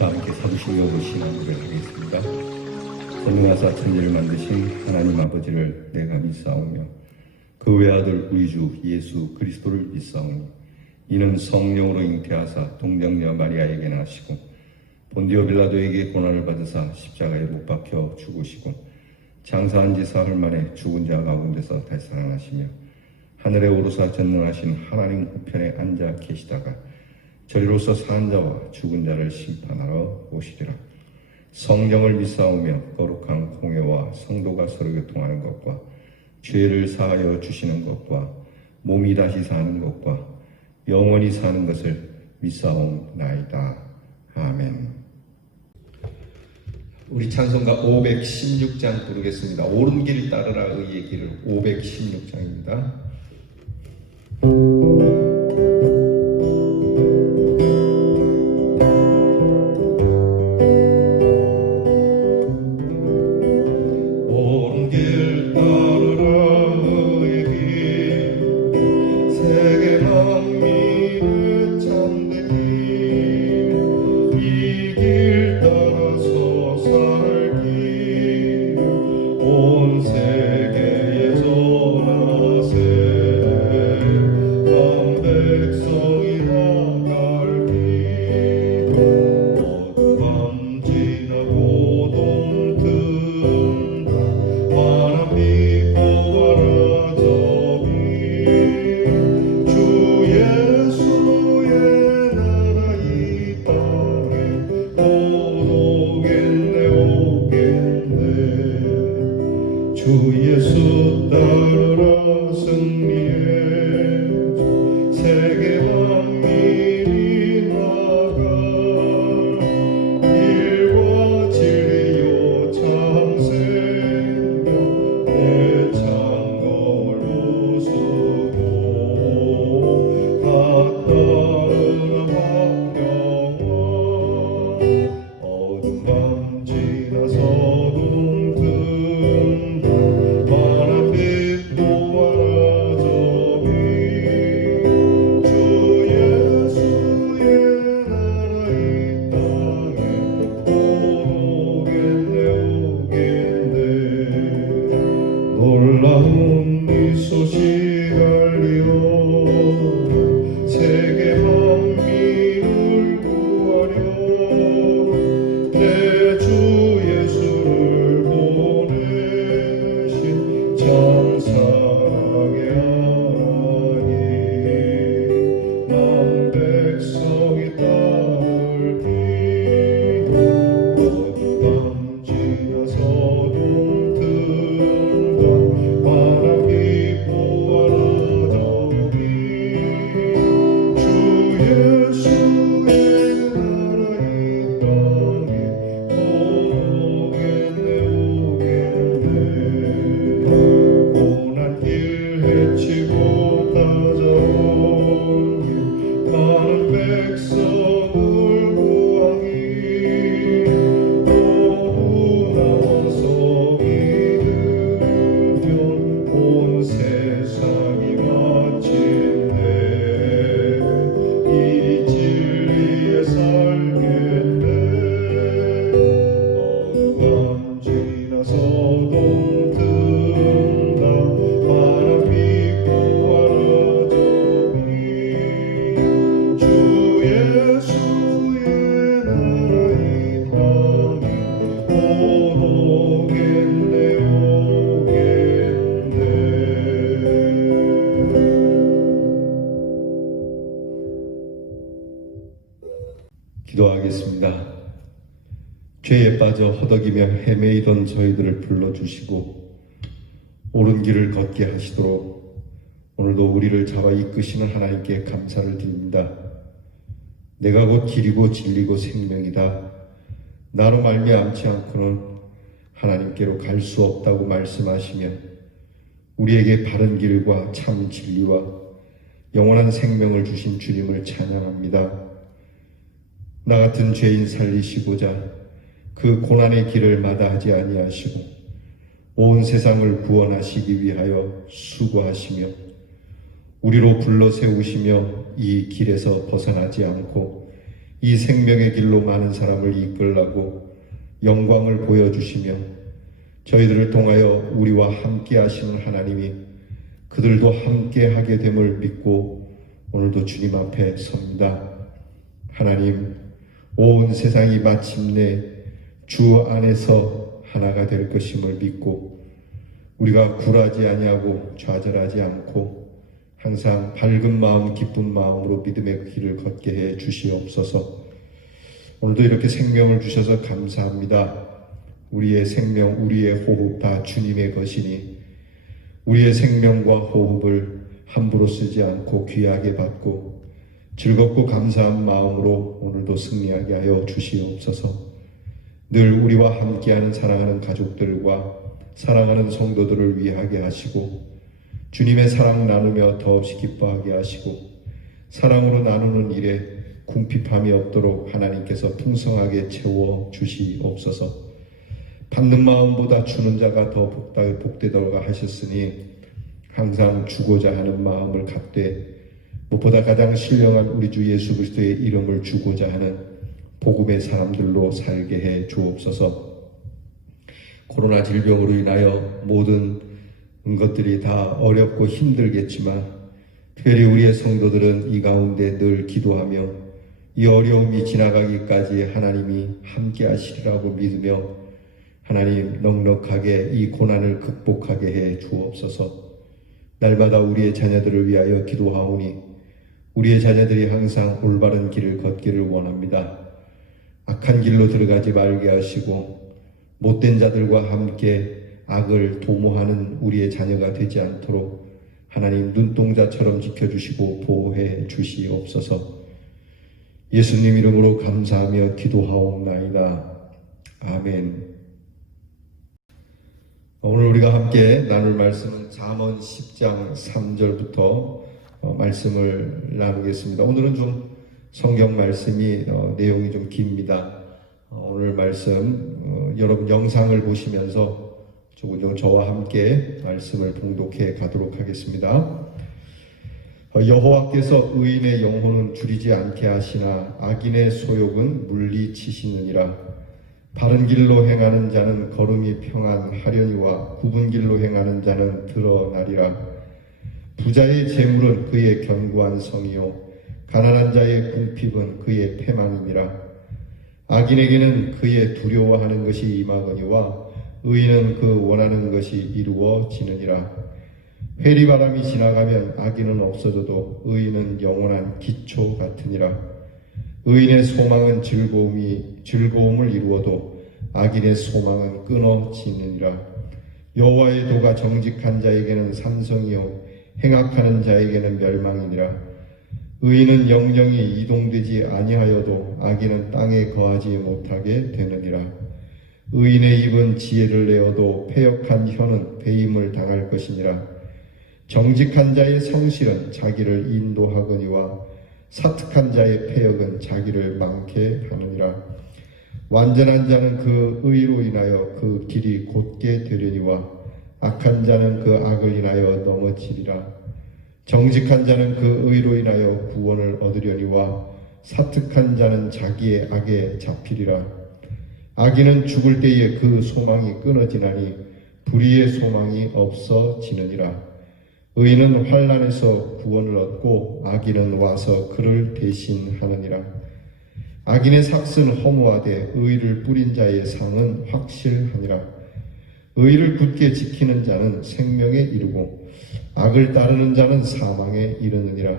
다 함께 사도신경으로 신앙을 하겠습니다. 전능하사 천지를 만드신 하나님 아버지를 내가 믿사오며 그 외아들 우리 주 예수 그리스도를 믿사오니 이는 성령으로 잉태하사 동정녀 마리아에게 나시고 본디오 빌라도에게 고난을 받으사 십자가에 못 박혀 죽으시고 장사한 지 사흘 만에 죽은 자 가운데서 다시 살아나시며 하늘에 오르사 전능하신 하나님 우편에 앉아 계시다가 저리로서 사는 자와 죽은 자를 심판하러 오시리라. 성령을 믿사오며 거룩한 공회와 성도가 서로 교통하는 것과 죄를 사하여 주시는 것과 몸이 다시 사는 것과 영원히 사는 것을 믿사옵나이다. 아멘. 우리 찬송가 516장 부르겠습니다. 옳은 길 따르라 의의 길을 516장입니다. 주 예수 따르라 승리의 세계 만민이 나가 일과 진리요 참 생명 내 창검을 부수고 다 따르라 환경화 어둠 밤 지나서도 놀라운 이 소식 알리어 세계 만민을 구하려 내 주 예수를 보내신 찬송하게 하나니 남 백성이 따르리 어둠 밤 지나서도 기도하겠습니다. 죄에 빠져 허덕이며 헤매이던 저희들을 불러주시고 옳은 길을 걷게 하시도록 오늘도 우리를 잡아 이끄시는 하나님께 감사를 드립니다. 내가 곧 길이고 진리고 생명이다. 나로 말미암지 않고는 하나님께로 갈 수 없다고 말씀하시며 우리에게 바른 길과 참 진리와 영원한 생명을 주신 주님을 찬양합니다. 나 같은 죄인 살리시고자 그 고난의 길을 마다하지 아니하시고 온 세상을 구원하시기 위하여 수고하시며 우리로 불러 세우시며 이 길에서 벗어나지 않고 이 생명의 길로 많은 사람을 이끌라고 영광을 보여주시며 저희들을 통하여 우리와 함께 하시는 하나님이 그들도 함께 하게 됨을 믿고 오늘도 주님 앞에 섭니다. 하나님, 온 세상이 마침내 주 안에서 하나가 될 것임을 믿고 우리가 굴하지 아니하고 좌절하지 않고 항상 밝은 마음 기쁜 마음으로 믿음의 길을 걷게 해 주시옵소서. 오늘도 이렇게 생명을 주셔서 감사합니다. 우리의 생명, 우리의 호흡 다 주님의 것이니 우리의 생명과 호흡을 함부로 쓰지 않고 귀하게 받고 즐겁고 감사한 마음으로 오늘도 승리하게 하여 주시옵소서. 늘 우리와 함께하는 사랑하는 가족들과 사랑하는 성도들을 위하게 하시고 주님의 사랑 나누며 더없이 기뻐하게 하시고 사랑으로 나누는 일에 궁핍함이 없도록 하나님께서 풍성하게 채워 주시옵소서. 받는 마음보다 주는 자가 더 복되도록 하셨으니 항상 주고자 하는 마음을 갖되 무엇보다 가장 신령한 우리 주 예수 그리스도의 이름을 주고자 하는 복음의 사람들로 살게 해 주옵소서. 코로나 질병으로 인하여 모든 것들이 다 어렵고 힘들겠지만 특별히 우리의 성도들은 이 가운데 늘 기도하며 이 어려움이 지나가기까지 하나님이 함께 하시리라고 믿으며 하나님 넉넉하게 이 고난을 극복하게 해 주옵소서. 날마다 우리의 자녀들을 위하여 기도하오니 우리의 자녀들이 항상 올바른 길을 걷기를 원합니다. 악한 길로 들어가지 말게 하시고 못된 자들과 함께 악을 도모하는 우리의 자녀가 되지 않도록 하나님 눈동자처럼 지켜주시고 보호해 주시옵소서. 예수님 이름으로 감사하며 기도하옵나이다. 아멘. 오늘 우리가 함께 나눌 말씀은 잠언 10장 3절부터 말씀을 나누겠습니다. 오늘은 좀 성경 말씀이 내용이 좀 깁니다. 오늘 말씀 여러분 영상을 보시면서 조금 저와 함께 말씀을 봉독해 가도록 하겠습니다. 여호와께서 의인의 영혼은 줄이지 않게 하시나 악인의 소욕은 물리치시느니라. 바른 길로 행하는 자는 걸음이 평안하려니와 굽은 길로 행하는 자는 드러나리라. 부자의 재물은 그의 견고한 성이요 가난한 자의 궁핍은 그의 패망이니라. 악인에게는 그의 두려워하는 것이 임하거니와 의인은 그 원하는 것이 이루어지느니라. 회리바람이 지나가면 악인은 없어져도 의인은 영원한 기초 같으니라. 의인의 소망은 즐거움을 이루어도 악인의 소망은 끊어지느니라. 여호와의 도가 정직한 자에게는 산성이요 행악하는 자에게는 멸망이니라. 의인은 영영이 이동되지 아니하여도 악인은 땅에 거하지 못하게 되느니라. 의인의 입은 지혜를 내어도 패역한 혀는 배임을 당할 것이니라. 정직한 자의 성실은 자기를 인도하거니와 사특한 자의 패역은 자기를 망케 하느니라. 완전한 자는 그 의로 인하여 그 길이 곧게 되려니와 악한 자는 그 악을 인하여 넘어지리라. 정직한 자는 그 의로 인하여 구원을 얻으려니와 사특한 자는 자기의 악에 잡히리라. 악인은 죽을 때에 그 소망이 끊어지나니 불의의 소망이 없어지느니라. 의인은 환난에서 구원을 얻고 악인은 와서 그를 대신하느니라. 악인의 삭은 허무하되 의를 뿌린 자의 상은 확실하니라. 의를 굳게 지키는 자는 생명에 이르고 악을 따르는 자는 사망에 이르느니라.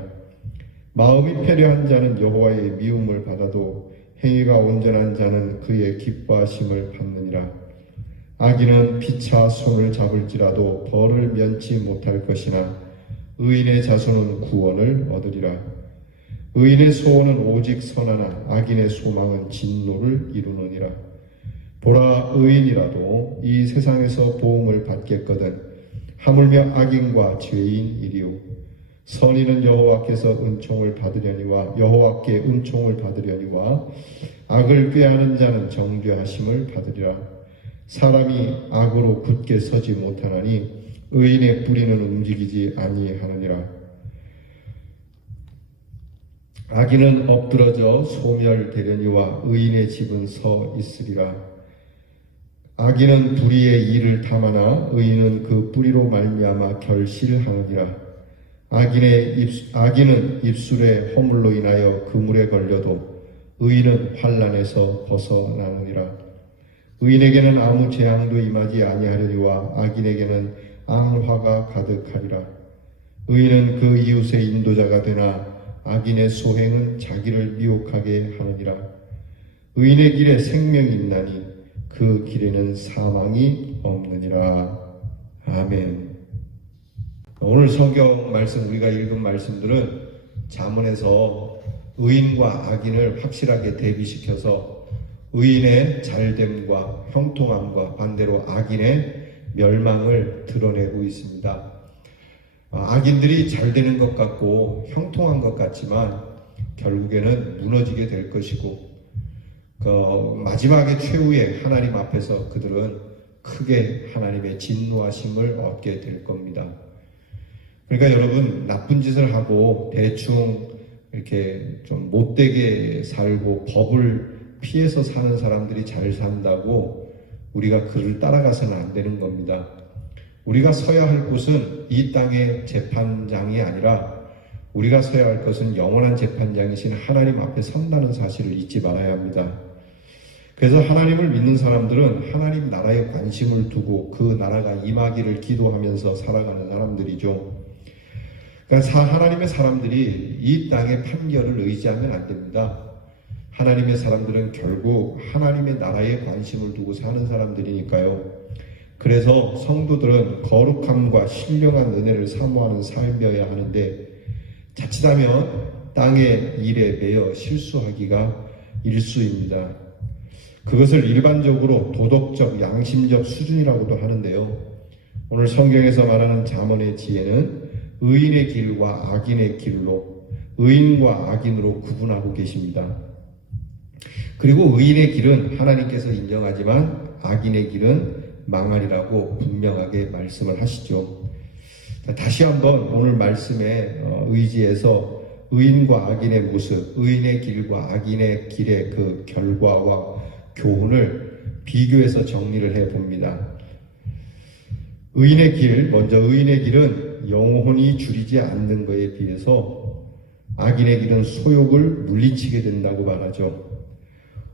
마음이 패려한 자는 여호와의 미움을 받아도 행위가 온전한 자는 그의 기뻐하심을 받느니라. 악인은 피차 손을 잡을지라도 벌을 면치 못할 것이나 의인의 자손은 구원을 얻으리라. 의인의 소원은 오직 선하나 악인의 소망은 진노를 이루느니라. 보라, 의인이라도 이 세상에서 보응을 받겠거든 하물며 악인과 죄인이리요. 선인은 여호와께서 은총을 받으려니와 여호와께 은총을 받으려니와 악을 꾀하는 자는 정죄하심을 받으리라. 사람이 악으로 굳게 서지 못하나니 의인의 뿌리는 움직이지 아니하느니라. 악인은 엎드러져 소멸되려니와 의인의 집은 서 있으리라. 악인은 불의의 일을 탐하나 의인은 그 뿌리로 말미암아 결실하느니라. 악인은 입술의 허물로 인하여 그물에 걸려도 의인은 환난에서 벗어나느니라. 의인에게는 아무 재앙도 임하지 아니하려니와 악인에게는 악화가 가득하리라. 의인은 그 이웃의 인도자가 되나 악인의 소행은 자기를 미혹하게 하느니라. 의인의 길에 생명이 있나니 그 길에는 사망이 없느니라. 아멘. 오늘 성경 말씀, 우리가 읽은 말씀들은 잠언에서 의인과 악인을 확실하게 대비시켜서 의인의 잘됨과 형통함과 반대로 악인의 멸망을 드러내고 있습니다. 악인들이 잘 되는 것 같고 형통한 것 같지만 결국에는 무너지게 될 것이고 마지막에 최후의 하나님 앞에서 그들은 크게 하나님의 진노하심을 얻게 될 겁니다. 그러니까 여러분, 나쁜 짓을 하고 대충 이렇게 좀 못되게 살고 법을 피해서 사는 사람들이 잘 산다고 우리가 그를 따라가서는 안 되는 겁니다. 우리가 서야 할 곳은 이 땅의 재판장이 아니라 우리가 서야 할 것은 영원한 재판장이신 하나님 앞에 선다는 사실을 잊지 말아야 합니다. 그래서 하나님을 믿는 사람들은 하나님 나라에 관심을 두고 그 나라가 임하기를 기도하면서 살아가는 사람들이죠. 그러니까 하나님의 사람들이 이 땅의 판결을 의지하면 안 됩니다. 하나님의 사람들은 결국 하나님의 나라에 관심을 두고 사는 사람들이니까요. 그래서 성도들은 거룩함과 신령한 은혜를 사모하는 삶이어야 하는데 자칫하면 땅의 일에 매여 실수하기가 일수입니다. 그것을 일반적으로 도덕적, 양심적 수준이라고도 하는데요. 오늘 성경에서 말하는 잠언의 지혜는 의인의 길과 악인의 길로, 의인과 악인으로 구분하고 계십니다. 그리고 의인의 길은 하나님께서 인정하지만 악인의 길은 망하리라고 분명하게 말씀을 하시죠. 다시 한번 오늘 말씀에 의지해서 의인과 악인의 모습, 의인의 길과 악인의 길의 그 결과와 교훈을 비교해서 정리를 해봅니다. 의인의 길, 먼저 의인의 길은 영혼이 줄이지 않는 것에 비해서 악인의 길은 소욕을 물리치게 된다고 말하죠.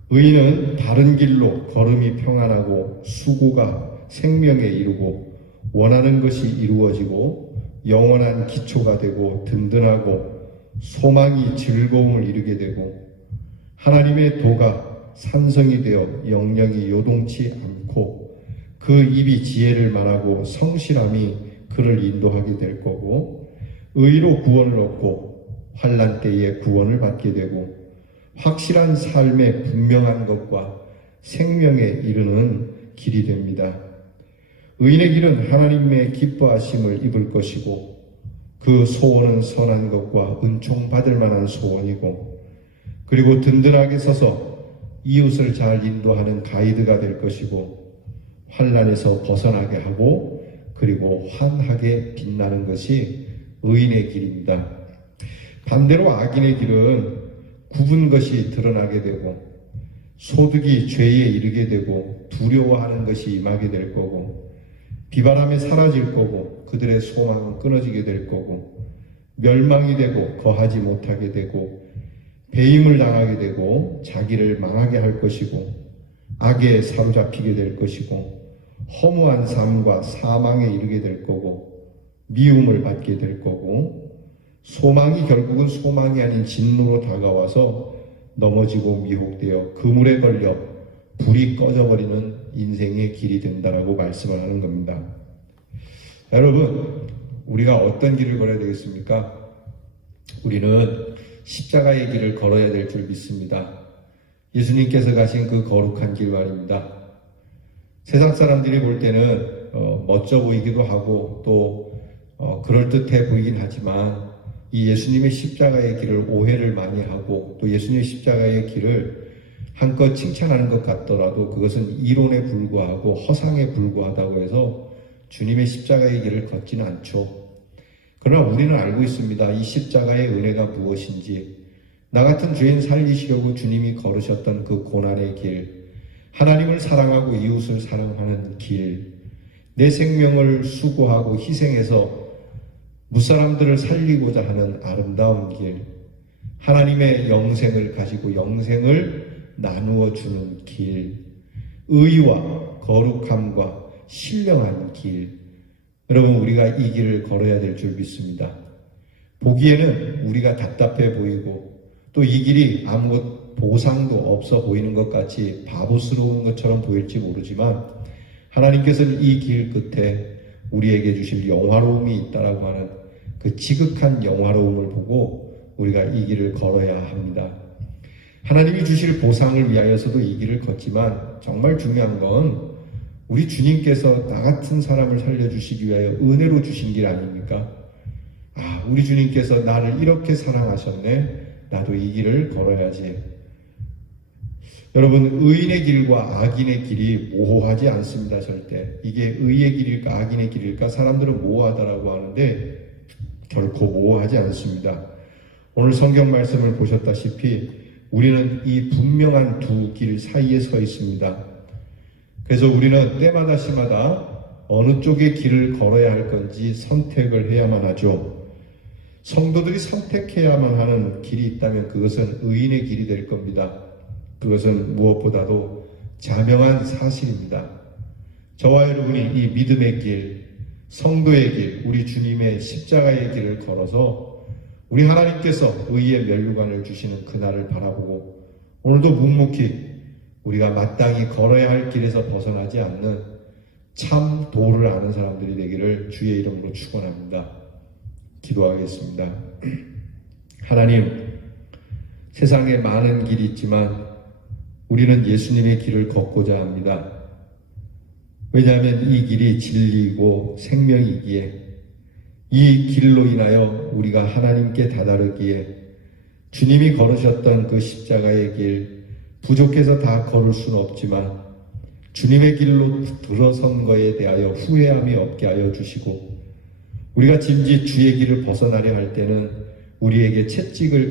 의인은 다른 길로 걸음이 평안하고 수고가 생명에 이르고 원하는 것이 이루어지고 영원한 기초가 되고 든든하고 소망이 즐거움을 이루게 되고 하나님의 도가 산성이 되어 영영이 요동치 않고 그 입이 지혜를 말하고 성실함이 그를 인도하게 될 거고 의로 구원을 얻고 환난 때에 구원을 받게 되고 확실한 삶의 분명한 것과 생명에 이르는 길이 됩니다. 의인의 길은 하나님의 기뻐하심을 입을 것이고 그 소원은 선한 것과 은총 받을 만한 소원이고 그리고 든든하게 서서 이웃을 잘 인도하는 가이드가 될 것이고 환난에서 벗어나게 하고 그리고 환하게 빛나는 것이 의인의 길입니다. 반대로 악인의 길은 굽은 것이 드러나게 되고 소득이 죄에 이르게 되고 두려워하는 것이 임하게 될 거고 비바람에 사라질 거고 그들의 소망은 끊어지게 될 거고 멸망이 되고 거하지 못하게 되고 배임을 당하게 되고 자기를 망하게 할 것이고 악에 사로잡히게 될 것이고 허무한 삶과 사망에 이르게 될 거고 미움을 받게 될 거고 소망이 결국은 소망이 아닌 진노로 다가와서 넘어지고 미혹되어 그물에 걸려 불이 꺼져버리는 인생의 길이 된다라고 말씀을 하는 겁니다. 여러분, 우리가 어떤 길을 걸어야 되겠습니까? 우리는 십자가의 길을 걸어야 될 줄 믿습니다. 예수님께서 가신 그 거룩한 길 말입니다. 세상 사람들이 볼 때는 멋져 보이기도 하고 또 그럴듯해 보이긴 하지만 이 예수님의 십자가의 길을 오해를 많이 하고 또 예수님의 십자가의 길을 한껏 칭찬하는 것 같더라도 그것은 이론에 불과하고 허상에 불과하다고 해서 주님의 십자가의 길을 걷지는 않죠. 그러나 우리는 알고 있습니다. 이 십자가의 은혜가 무엇인지 나 같은 죄인 살리시려고 주님이 걸으셨던 그 고난의 길, 하나님을 사랑하고 이웃을 사랑하는 길, 내 생명을 수고하고 희생해서 무사람들을 살리고자 하는 아름다운 길, 하나님의 영생을 가지고 영생을 나누어 주는 길, 의와 거룩함과 신령한 길. 여러분, 우리가 이 길을 걸어야 될 줄 믿습니다. 보기에는 우리가 답답해 보이고 또 이 길이 아무 보상도 없어 보이는 것 같이 바보스러운 것처럼 보일지 모르지만 하나님께서는 이 길 끝에 우리에게 주실 영화로움이 있다라고 하는 그 지극한 영화로움을 보고 우리가 이 길을 걸어야 합니다. 하나님이 주실 보상을 위하여서도 이 길을 걷지만 정말 중요한 건 우리 주님께서 나 같은 사람을 살려주시기 위하여 은혜로 주신 길 아닙니까? 우리 주님께서 나를 이렇게 사랑하셨네. 나도 이 길을 걸어야지. 여러분, 의인의 길과 악인의 길이 모호하지 않습니다. 절대. 이게 의의 길일까 악인의 길일까 사람들은 모호하다라고 하는데 결코 모호하지 않습니다. 오늘 성경 말씀을 보셨다시피 우리는 이 분명한 두 길 사이에 서 있습니다. 그래서 우리는 때마다 시마다 어느 쪽의 길을 걸어야 할 건지 선택을 해야만 하죠. 성도들이 선택해야만 하는 길이 있다면 그것은 의인의 길이 될 겁니다. 그것은 무엇보다도 자명한 사실입니다. 저와 여러분이 이 믿음의 길, 성도의 길, 우리 주님의 십자가의 길을 걸어서 우리 하나님께서 의의 면류관을 주시는 그날을 바라보고 오늘도 묵묵히 우리가 마땅히 걸어야 할 길에서 벗어나지 않는 참 도를 아는 사람들이 되기를 주의 이름으로 축원합니다. 기도하겠습니다. 하나님, 세상에 많은 길이 있지만 우리는 예수님의 길을 걷고자 합니다. 왜냐하면 이 길이 진리이고 생명이기에 이 길로 인하여 우리가 하나님께 다다르기에 주님이 걸으셨던 그 십자가의 길 부족해서 다 걸을 수는 없지만 주님의 길로 들어선 것에 대하여 후회함이 없게 하여 주시고 우리가 짐짓 주의 길을 벗어나려 할 때는 우리에게 채찍을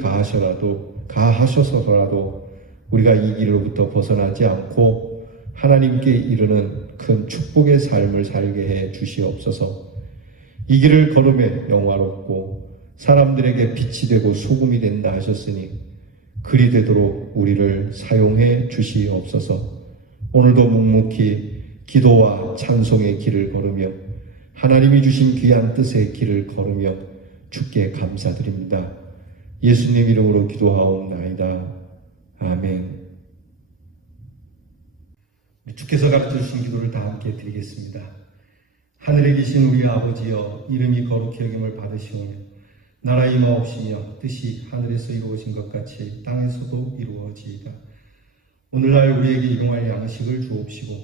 가하셔서라도 우리가 이 길로부터 벗어나지 않고 하나님께 이르는 큰 축복의 삶을 살게 해 주시옵소서. 이 길을 걸음에 영화롭고 사람들에게 빛이 되고 소금이 된다 하셨으니 그리 되도록 우리를 사용해 주시옵소서. 오늘도 묵묵히 기도와 찬송의 길을 걸으며 하나님이 주신 귀한 뜻의 길을 걸으며 주께 감사드립니다. 예수님 이름으로 기도하옵나이다. 아멘. 주께서 가르쳐 주신 기도를 다 함께 드리겠습니다. 하늘에 계신 우리 아버지여, 이름이 거룩히 여김을 받으시오며 나라 임하옵시며 뜻이 하늘에서 이루어진 것 같이 땅에서도 이루어지이다. 오늘날 우리에게 일용할 양식을 주옵시고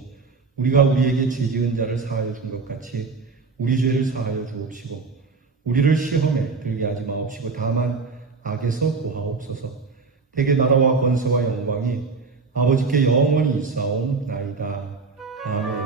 우리가 우리에게 죄 지은 자를 사하여 준 것 같이 우리 죄를 사하여 주옵시고 우리를 시험에 들게 하지 마옵시고 다만 악에서 구하옵소서. 대개 나라와 권세와 영광이 아버지께 영원히 있사옵나이다. 아멘.